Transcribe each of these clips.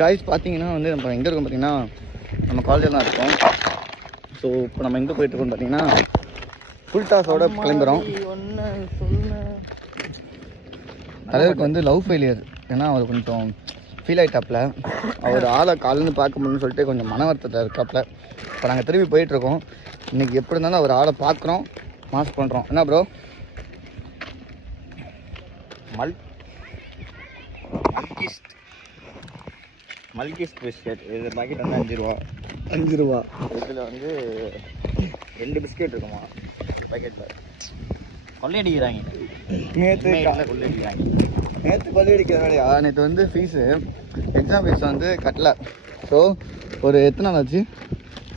Guys பார்த்தீங்கன்னா வந்து நம்ம எங்கே இருக்கோம் பார்த்தீங்கன்னா நம்ம காலேஜில் தான் இருக்கோம். ஸோ இப்போ நம்ம எங்கே போயிட்டுருக்கோம் பார்த்தீங்கன்னா ஃபுல் டாஸோட கிளம்புறோம். தலைவருக்கு வந்து லவ் ஃபெயிலியர். ஏன்னா அவர் கொஞ்சம் ஃபீல் ஆகிட்டாப்புல. அவர் ஆளை காலேருந்து பார்க்க முடியும்னு சொல்லிட்டு கொஞ்சம் மன வருத்தத்தில் இருக்காப்புல. இப்போ நாங்கள் திரும்பி போயிட்டுருக்கோம். இன்றைக்கி எப்படி இருந்தாலும் அவர் ஆளை பார்க்குறோம், மாஸ்க் பண்ணுறோம். என்ன ப்ரோ? மல்கிஸ்ட் பிஸ்கெட் இது பாக்கெட் வந்து 5 ரூபா. 5 ரூபா. இதில் வந்து 2 பிஸ்கெட் இருக்குமா பாக்கெட்டில். கொள்ளையடிக்கிறாங்க. நேற்று கொள்ளையடிக்கிறனாலையா? நேற்று வந்து ஃபீஸு எக்ஸாம் ஃபீஸ் வந்து கட்டலை. ஸோ ஒரு எத்தனை நாள் ஆச்சு?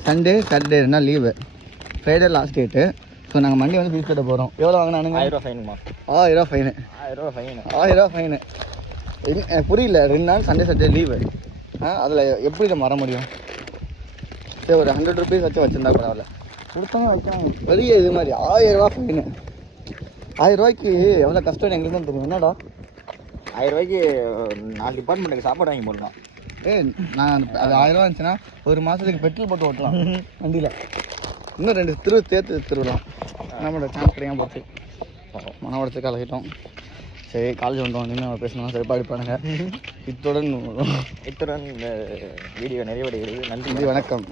சண்டே சாட்டர்டே 2 நாள் leave. Friday last date. So நாங்கள் மண்டே வந்து ஃபீஸ் கட்ட போகிறோம். எவ்வளோ வாங்கினானுங்க? 1000 ரூபா ஃபைனுமா? 1000 ரூபா ஃபைனு. 1000 ரூபா ஃபைனு. புரியல. 2 நாள் சண்டே சாட்டர்டே லீவு. அதில் எப்படி இதை வர முடியும்? சரி ஒரு 100 ருபீஸ் வச்சுருந்தா பரவாயில்ல. கொடுத்தவங்க வைக்காங்க பெரிய இது மாதிரி 1000 ரூபா ஃபைனு. 1000 ரூபாய்க்கு எவ்வளோ கஷ்டம் எங்களுக்கு தான் தெரியும். என்னடா 1000 ரூபாய்க்கு 4 டிபார்ட்மெண்ட்டுக்கு சாப்பாடு வாங்கி போடலாம். நான் அது 1000 ரூபா இருந்துச்சுன்னா ஒரு மாதத்துக்கு பெட்ரோல் போட்டு ஓட்டலாம் வண்டியில். இன்னும் 2 திருவு சேர்த்து திருவிழாம். நம்மளோட சான்ஸ் கிடைக்காம போச்சு. மன உடச்சு கலக்கிட்டோம். சரி காலேஜ் வந்தோம். இன்னும் பேசணும் சரிப்பாடு பண்ணுங்க. இத்துடன் வீடியோ நிறைவடைகிறது. நன்றி, வணக்கம்.